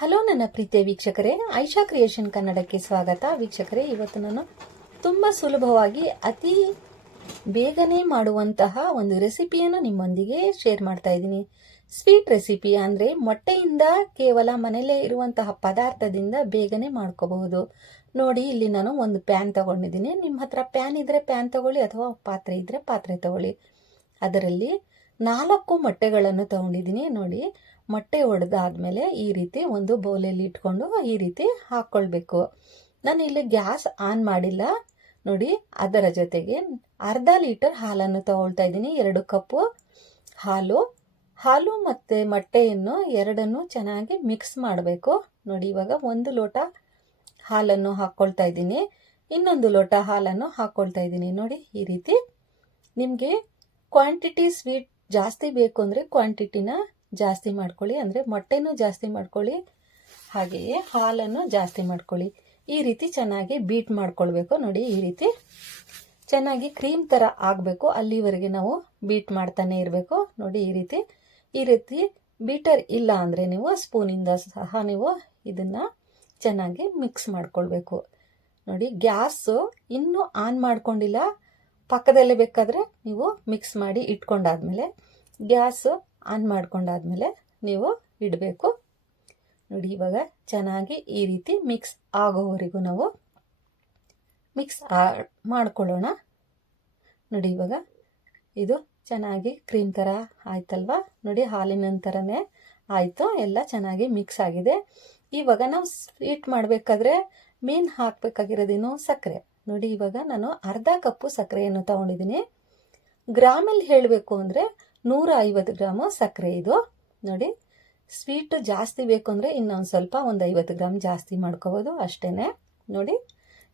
Hello ನನ್ನ ಪ್ರೀತಿಯ ವೀಕ್ಷಕರೇ, ಐಶಾ ಕ್ರಿಯೇಷನ್ ಕನ್ನಡಕ್ಕೆ ಸ್ವಾಗತ. ವೀಕ್ಷಕರೇ, ಇವತ್ತು ನಾನು ತುಂಬ ಸುಲಭವಾಗಿ ಅತಿ ಬೇಗನೆ ಮಾಡುವಂತಹ ಒಂದು ರೆಸಿಪಿಯನ್ನು ನಿಮ್ಮೊಂದಿಗೆ ಶೇರ್ ಮಾಡ್ತಾ ಇದ್ದೀನಿ. ಸ್ವೀಟ್ ರೆಸಿಪಿ ಅಂದರೆ ಮೊಟ್ಟೆಯಿಂದ ಕೇವಲ ಮನೆಯಲ್ಲೇ ಇರುವಂತಹ ಪದಾರ್ಥದಿಂದ ಬೇಗನೆ ಮಾಡ್ಕೋಬಹುದು. ನೋಡಿ, ಇಲ್ಲಿ ನಾನು ಒಂದು ಪ್ಯಾನ್ ತಗೊಂಡಿದ್ದೀನಿ. ನಿಮ್ಮ ಹತ್ರ ಪ್ಯಾನ್ ಇದ್ರೆ ಪ್ಯಾನ್ ತಗೊಳ್ಳಿ, ಅಥವಾ ಪಾತ್ರೆ ಇದ್ರೆ ಪಾತ್ರೆ ತಗೊಳ್ಳಿ. ಅದರಲ್ಲಿ ನಾಲ್ಕು ಮೊಟ್ಟೆಗಳನ್ನು ತಗೊಂಡಿದ್ದೀನಿ. ನೋಡಿ ಮೊಟ್ಟೆ ಒಡೆದಾದ್ಮೇಲೆ ಈ ರೀತಿ ಒಂದು ಬೌಲಲ್ಲಿ ಇಟ್ಕೊಂಡು ಈ ರೀತಿ ಹಾಕ್ಕೊಳ್ಬೇಕು. ನಾನು ಇಲ್ಲಿ ಗ್ಯಾಸ್ ಆನ್ ಮಾಡಿಲ್ಲ. ನೋಡಿ, ಅದರ ಜೊತೆಗೆ ಅರ್ಧ ಲೀಟರ್ ಹಾಲನ್ನು ತಗೊಳ್ತಾ ಇದ್ದೀನಿ. ಎರಡು ಕಪ್ಪು ಹಾಲು. ಹಾಲು ಮತ್ತು ಮೊಟ್ಟೆಯನ್ನು ಎರಡನ್ನು ಚೆನ್ನಾಗಿ ಮಿಕ್ಸ್ ಮಾಡಬೇಕು. ನೋಡಿ, ಇವಾಗ ಒಂದು ಲೋಟ ಹಾಲನ್ನು ಹಾಕ್ಕೊಳ್ತಾ ಇದ್ದೀನಿ. ಇನ್ನೊಂದು ಲೋಟ ಹಾಲನ್ನು ಹಾಕ್ಕೊಳ್ತಾ ಇದ್ದೀನಿ. ನೋಡಿ, ಈ ರೀತಿ ನಿಮಗೆ ಕ್ವಾಂಟಿಟಿ ಸ್ವೀಟ್ ಜಾಸ್ತಿ ಬೇಕು ಅಂದರೆ ಕ್ವಾಂಟಿಟಿನ ಜಾಸ್ತಿ ಮಾಡ್ಕೊಳ್ಳಿ ಅಂದರೆ ಮೊಟ್ಟೆನೂ ಜಾಸ್ತಿ ಮಾಡ್ಕೊಳ್ಳಿ, ಹಾಗೆಯೇ ಹಾಲನ್ನು ಜಾಸ್ತಿ ಮಾಡ್ಕೊಳ್ಳಿ. ಈ ರೀತಿ ಚೆನ್ನಾಗಿ ಬೀಟ್ ಮಾಡ್ಕೊಳ್ಬೇಕು. ನೋಡಿ, ಈ ರೀತಿ ಚೆನ್ನಾಗಿ ಕ್ರೀಮ್ ಥರ ಆಗಬೇಕು. ಅಲ್ಲಿವರೆಗೆ ನಾವು ಬೀಟ್ ಮಾಡ್ತಾನೆ ಇರಬೇಕು. ನೋಡಿ, ಈ ರೀತಿ ಈ ರೀತಿ ಬೀಟರ್ ಇಲ್ಲ ಅಂದರೆ ನೀವು ಸ್ಪೂನಿಂದ ಸಹ ನೀವು ಇದನ್ನು ಚೆನ್ನಾಗಿ ಮಿಕ್ಸ್ ಮಾಡ್ಕೊಳ್ಬೇಕು. ನೋಡಿ, ಗ್ಯಾಸು ಇನ್ನೂ ಆನ್ ಮಾಡ್ಕೊಂಡಿಲ್ಲ. ಪಕ್ಕದಲ್ಲೇ ಬೇಕಾದರೆ ನೀವು ಮಿಕ್ಸ್ ಮಾಡಿ ಇಟ್ಕೊಂಡಾದ್ಮೇಲೆ ಗ್ಯಾಸ್ ಆನ್ ಮಾಡ್ಕೊಂಡಾದಮೇಲೆ ನೀವು ಇಡಬೇಕು. ನೋಡಿ, ಇವಾಗ ಚೆನ್ನಾಗಿ ಈ ರೀತಿ ಮಿಕ್ಸ್ ಆಗೋವರೆಗೂ ನಾವು ಮಿಕ್ಸ್ ಮಾಡ್ಕೊಳ್ಳೋಣ. ನೋಡಿ, ಇವಾಗ ಇದು ಚೆನ್ನಾಗಿ ಕ್ರೀಮ್ ಥರ ಆಯ್ತಲ್ವಾ? ನೋಡಿ ಹಾಲಿನ ಥರನೇ ಆಯಿತು, ಎಲ್ಲ ಚೆನ್ನಾಗಿ ಮಿಕ್ಸ್ ಆಗಿದೆ. ಇವಾಗ ನಾವು ಸ್ವೀಟ್ ಮಾಡಬೇಕಾದ್ರೆ ಮೀನು ಹಾಕಬೇಕಾಗಿರೋದೇನು? ಸಕ್ಕರೆ. ನೋಡಿ, ಇವಾಗ ನಾನು ಅರ್ಧ ಕಪ್ಪು ಸಕ್ಕರೆಯನ್ನು ತಗೊಂಡಿದ್ದೀನಿ. ಗ್ರಾಮಲ್ಲಿ ಹೇಳಬೇಕು ಅಂದರೆ ನೂರ ಐವತ್ತು ಗ್ರಾಮು ಸಕ್ಕರೆ ಇದು. ನೋಡಿ ಸ್ವೀಟ್ ಜಾಸ್ತಿ ಬೇಕು ಅಂದರೆ ಇನ್ನೊಂದು ಸ್ವಲ್ಪ ಒಂದು ಐವತ್ತು ಗ್ರಾಮ್ ಜಾಸ್ತಿ ಮಾಡ್ಕೋಬೋದು ಅಷ್ಟೇ ನೋಡಿ,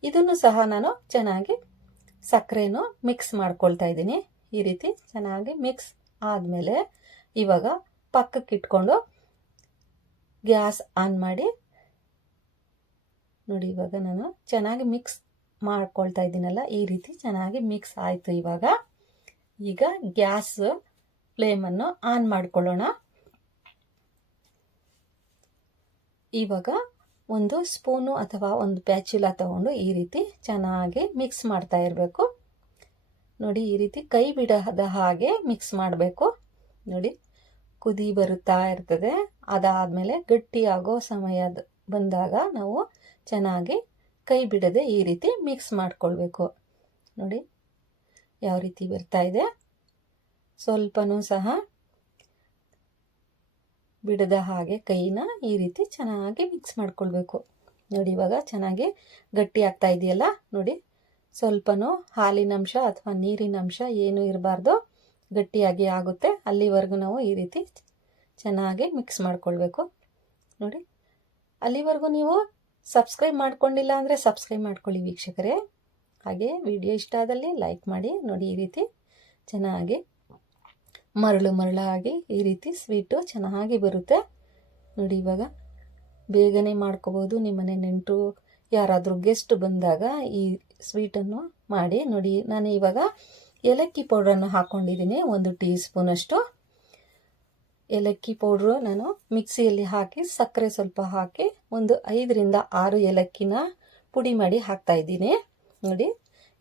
ಇದನ್ನು ಸಹ ನಾನು ಚೆನ್ನಾಗಿ ಸಕ್ಕರೆನೂ ಮಿಕ್ಸ್ ಮಾಡ್ಕೊಳ್ತಾ ಇದ್ದೀನಿ. ಈ ರೀತಿ ಚೆನ್ನಾಗಿ ಮಿಕ್ಸ್ ಆದಮೇಲೆ ಇವಾಗ ಪಕ್ಕಕ್ಕೆ ಇಟ್ಕೊಂಡು ಗ್ಯಾಸ್ ಆನ್ ಮಾಡಿ, ನೋಡಿ ಇವಾಗ ನಾನು ಚೆನ್ನಾಗಿ ಮಿಕ್ಸ್ ಮಾಡ್ಕೊಳ್ತಾ ಇದ್ದೀನಲ್ಲ, ಈ ರೀತಿ ಚೆನ್ನಾಗಿ ಮಿಕ್ಸ್ ಆಯಿತು ಇವಾಗ. ಈಗ ಗ್ಯಾಸ್ ಫ್ಲೇಮನ್ನು ಆನ್ ಮಾಡ್ಕೊಳ್ಳೋಣ. ಇವಾಗ ಒಂದು ಸ್ಪೂನು ಅಥವಾ ಒಂದು ಪ್ಯಾಚುಲ ತಗೊಂಡು ಈ ರೀತಿ ಚೆನ್ನಾಗಿ ಮಿಕ್ಸ್ ಮಾಡ್ತಾ ಇರಬೇಕು. ನೋಡಿ, ಈ ರೀತಿ ಕೈ ಬಿಡದ ಹಾಗೆ ಮಿಕ್ಸ್ ಮಾಡಬೇಕು. ನೋಡಿ, ಕುದಿ ಬರುತ್ತಾ ಇರ್ತದೆ. ಅದಾದಮೇಲೆ ಗಟ್ಟಿಯಾಗೋ ಸಮಯ ಬಂದಾಗ ನಾವು ಚೆನ್ನಾಗಿ ಕೈ ಬಿಡದೆ ಈ ರೀತಿ ಮಿಕ್ಸ್ ಮಾಡ್ಕೊಳ್ಬೇಕು. ನೋಡಿ, ಯಾವ ರೀತಿ ಬರ್ತಾ ಇದೆ. ಸ್ವಲ್ಪನೂ ಸಹ ಬಿಡದ ಹಾಗೆ ಕೈನ ಈ ರೀತಿ ಚೆನ್ನಾಗಿ ಮಿಕ್ಸ್ ಮಾಡ್ಕೊಳ್ಬೇಕು. ನೋಡಿ, ಇವಾಗ ಚೆನ್ನಾಗಿ ಗಟ್ಟಿ ಆಗ್ತಾ ಇದೆಯಲ್ಲ? ನೋಡಿ, ಸ್ವಲ್ಪನೂ ಹಾಲಿನ ಅಂಶ ಅಥವಾ ನೀರಿನ ಅಂಶ ಏನೂ ಇರಬಾರ್ದು. ಗಟ್ಟಿಯಾಗಿ ಆಗುತ್ತೆ. ಅಲ್ಲಿವರೆಗೂ ನಾವು ಈ ರೀತಿ ಚೆನ್ನಾಗಿ ಮಿಕ್ಸ್ ಮಾಡ್ಕೊಳ್ಬೇಕು. ನೋಡಿ, ಅಲ್ಲಿವರೆಗೂ ನೀವು ಸಬ್ಸ್ಕ್ರೈಬ್ ಮಾಡ್ಕೊಂಡಿಲ್ಲ ಅಂದರೆ ಸಬ್ಸ್ಕ್ರೈಬ್ ಮಾಡ್ಕೊಳ್ಳಿ ವೀಕ್ಷಕರೇ. ಹಾಗೆ ವಿಡಿಯೋ ಇಷ್ಟ ಆದಲ್ಲಿ ಲೈಕ್ ಮಾಡಿ. ನೋಡಿ, ಈ ರೀತಿ ಚೆನ್ನಾಗಿ ಮರಳು ಮರಳಾಗಿ ಈ ರೀತಿ ಸ್ವೀಟು ಚೆನ್ನಾಗಿ ಬರುತ್ತೆ. ನೋಡಿ ಇವಾಗ ಬೇಗನೆ ಮಾಡ್ಕೋಬೋದು. ನಿಮ್ಮನೆ ನೆಂಟರು, ಯಾರಾದರೂ ಗೆಸ್ಟ್ ಬಂದಾಗ ಈ ಸ್ವೀಟನ್ನು ಮಾಡಿ. ನೋಡಿ, ನಾನು ಇವಾಗ ಏಲಕ್ಕಿ ಪೌಡ್ರನ್ನು ಹಾಕ್ಕೊಂಡಿದ್ದೀನಿ ಒಂದು ಟೀ ಸ್ಪೂನಷ್ಟು ಏಲಕ್ಕಿ ಪೌಡ್ರು ನಾನು ಮಿಕ್ಸಿಯಲ್ಲಿ ಹಾಕಿ, ಸಕ್ಕರೆ ಸ್ವಲ್ಪ ಹಾಕಿ, ಒಂದು ಐದರಿಂದ ಆರು ಏಲಕ್ಕಿನ ಪುಡಿ ಮಾಡಿ ಹಾಕ್ತಾ ಇದ್ದೀನಿ. ನೋಡಿ,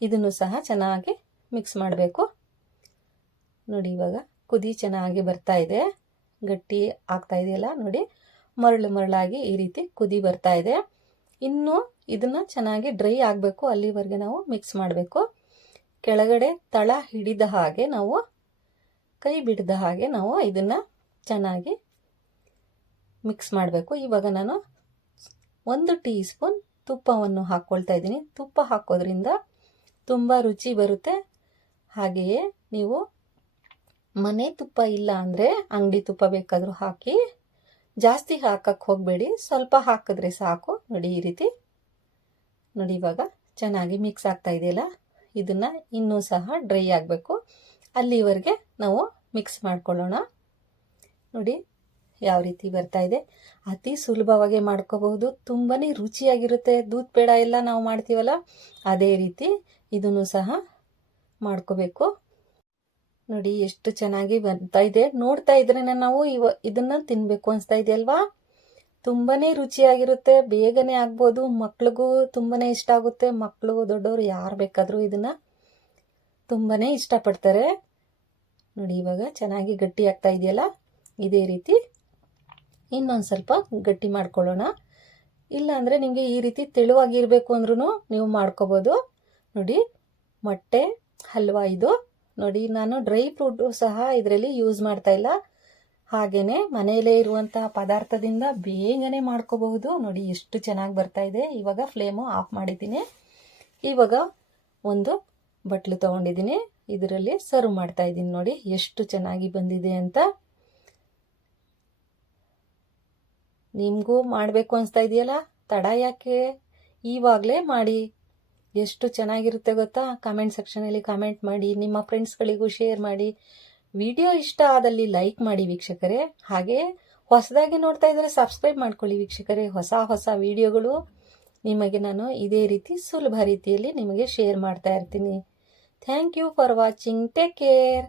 ಇದನ್ನು ಸಹ ಚೆನ್ನಾಗಿ ಮಿಕ್ಸ್ ಮಾಡಬೇಕು. ನೋಡಿ ಇವಾಗ ಕುದಿ ಚೆನ್ನಾಗಿ ಬರ್ತಾ ಇದೆ. ಗಟ್ಟಿ ಆಗ್ತಾ ಇದೆಯಲ್ಲ ನೋಡಿ. ಮರಳು ಮರಳಾಗಿ ಈ ರೀತಿ ಕುದಿ ಬರ್ತಾ ಇದೆ. ಇನ್ನು ಇದನ್ನು ಚೆನ್ನಾಗಿ ಡ್ರೈ ಆಗಬೇಕು. ಅಲ್ಲಿವರೆಗೆ ನಾವು ಮಿಕ್ಸ್ ಮಾಡಬೇಕು. ಕೆಳಗಡೆ ತಳ ಹಿಡಿದ ಹಾಗೆ ನಾವು ಕೈ ಬಿಡದ ಹಾಗೆ ನಾವು ಇದನ್ನು ಚೆನ್ನಾಗಿ ಮಿಕ್ಸ್ ಮಾಡಬೇಕು. ಇವಾಗ ನಾನು ಒಂದು ಟೀ ಸ್ಪೂನ್ ತುಪ್ಪವನ್ನು ಹಾಕ್ಕೊಳ್ತಾ ಇದ್ದೀನಿ. ತುಪ್ಪ ಹಾಕೋದ್ರಿಂದ ತುಂಬ ರುಚಿ ಬರುತ್ತೆ. ಹಾಗೆಯೇ ನೀವು ಮನೆ ತುಪ್ಪ ಇಲ್ಲ ಅಂದರೆ ಅಂಗಡಿ ತುಪ್ಪ ಬೇಕಾದರೂ ಹಾಕಿ, ಜಾಸ್ತಿ ಹಾಕಕ್ಕೆ ಹೋಗಬೇಡಿ. ಸ್ವಲ್ಪ ಹಾಕಿದ್ರೆ ಸಾಕು. ನೋಡಿ, ಈ ರೀತಿ. ನೋಡಿ, ಇವಾಗ ಚೆನ್ನಾಗಿ ಮಿಕ್ಸ್ ಆಗ್ತಾ ಇದೆಯಲ್ಲ? ಇದನ್ನು ಇನ್ನೂ ಸಹ ಡ್ರೈ ಆಗಬೇಕು. ಅಲ್ಲಿವರೆಗೆ ನಾವು ಮಿಕ್ಸ್ ಮಾಡ್ಕೊಳ್ಳೋಣ. ನೋಡಿ, ಯಾವ ರೀತಿ ಬರ್ತಾ ಇದೆ. ಅತಿ ಸುಲಭವಾಗಿ ಮಾಡ್ಕೋಬಹುದು. ತುಂಬಾ ರುಚಿಯಾಗಿರುತ್ತೆ. ದೂದ್ ಪೇಡ ಎಲ್ಲ ನಾವು ಮಾಡ್ತೀವಲ್ಲ, ಅದೇ ರೀತಿ ಇದನ್ನು ಸಹ ಮಾಡ್ಕೋಬೇಕು. ನೋಡಿ, ಎಷ್ಟು ಚೆನ್ನಾಗಿ ಬರ್ತಾ ಇದೆ. ನೋಡ್ತಾ ಇದ್ರೇನೆ ನಾವು ಇವ ಇದನ್ನ ತಿನ್ಬೇಕು ಅನಿಸ್ತಾ ಇದೆ ಅಲ್ವಾ? ತುಂಬಾನೇ ರುಚಿಯಾಗಿರುತ್ತೆ, ಬೇಗನೆ ಆಗ್ಬೋದು, ಮಕ್ಳಿಗೂ ತುಂಬಾನೇ ಇಷ್ಟ ಆಗುತ್ತೆ ಮಕ್ಕಳು ದೊಡ್ಡವರು ಯಾರು ಬೇಕಾದರೂ ಇದನ್ನ ತುಂಬಾನೇ ಇಷ್ಟಪಡ್ತಾರೆ. ನೋಡಿ, ಇವಾಗ ಚೆನ್ನಾಗಿ ಗಟ್ಟಿ ಆಗ್ತಾ ಇದೆಯಲ್ಲ? ಇದೇ ರೀತಿ. ಇನ್ನೊಂದು ಸ್ವಲ್ಪ ಗಟ್ಟಿ ಮಾಡ್ಕೊಳ್ಳೋಣ. ಇಲ್ಲ ಅಂದರೆ ನಿಮಗೆ ಈ ರೀತಿ ತೆಳುವಾಗಿರಬೇಕು ಅಂದ್ರೂ ನೀವು ಮಾಡ್ಕೋಬೋದು. ನೋಡಿ, ಮೊಟ್ಟೆ, ಹಲ್ವಾ ಇದು. ನೋಡಿ, ನಾನು ಡ್ರೈ ಫ್ರೂಟು ಸಹ ಇದರಲ್ಲಿ ಯೂಸ್ ಮಾಡ್ತಾ ಇಲ್ಲ. ಹಾಗೇನೆ ಮನೆಯಲ್ಲೇ ಇರುವಂತಹ ಪದಾರ್ಥದಿಂದ ಬೇಗನೆ ಮಾಡ್ಕೋಬಹುದು. ನೋಡಿ, ಎಷ್ಟು ಚೆನ್ನಾಗಿ ಬರ್ತಾ ಇದೆ. ಇವಾಗ ಫ್ಲೇಮು ಆಫ್ ಮಾಡಿದ್ದೀನಿ. ಇವಾಗ ಒಂದು ಬಟ್ಲು ತಗೊಂಡಿದ್ದೀನಿ. ಇದರಲ್ಲಿ ಸರ್ವ್ ಮಾಡ್ತಾ ಇದ್ದೀನಿ. ನೋಡಿ, ಎಷ್ಟು ಚೆನ್ನಾಗಿ ಬಂದಿದೆ ಅಂತ. ನಿಮಗೂ ಮಾಡಬೇಕು ಅನಿಸ್ತಾ ಇದೆಯಲ್ಲ? ತಡ ಯಾಕೆ? ಈವಾಗಲೇ ಮಾಡಿ. ಎಷ್ಟು ಚೆನ್ನಾಗಿರುತ್ತೆ ಗೊತ್ತಾ? ಕಮೆಂಟ್ ಸೆಕ್ಷನಲ್ಲಿ ಕಮೆಂಟ್ ಮಾಡಿ, ನಿಮ್ಮ ಫ್ರೆಂಡ್ಸ್ಗಳಿಗೂ ಶೇರ್ ಮಾಡಿ. ವಿಡಿಯೋ ಇಷ್ಟ ಆದಲ್ಲಿ ಲೈಕ್ ಮಾಡಿ ವೀಕ್ಷಕರೇ. ಹಾಗೆ ಹೊಸದಾಗಿ ನೋಡ್ತಾ ಇದ್ದರೆ ಸಬ್ಸ್ಕ್ರೈಬ್ ಮಾಡ್ಕೊಳ್ಳಿ ವೀಕ್ಷಕರೇ. ಹೊಸ ಹೊಸ ವಿಡಿಯೋಗಳು ನಿಮಗೆ ನಾನು ಇದೇ ರೀತಿ ಸುಲಭ ರೀತಿಯಲ್ಲಿ ನಿಮಗೆ ಶೇರ್ ಮಾಡ್ತಾ ಇರ್ತೀನಿ. Thank you for watching take care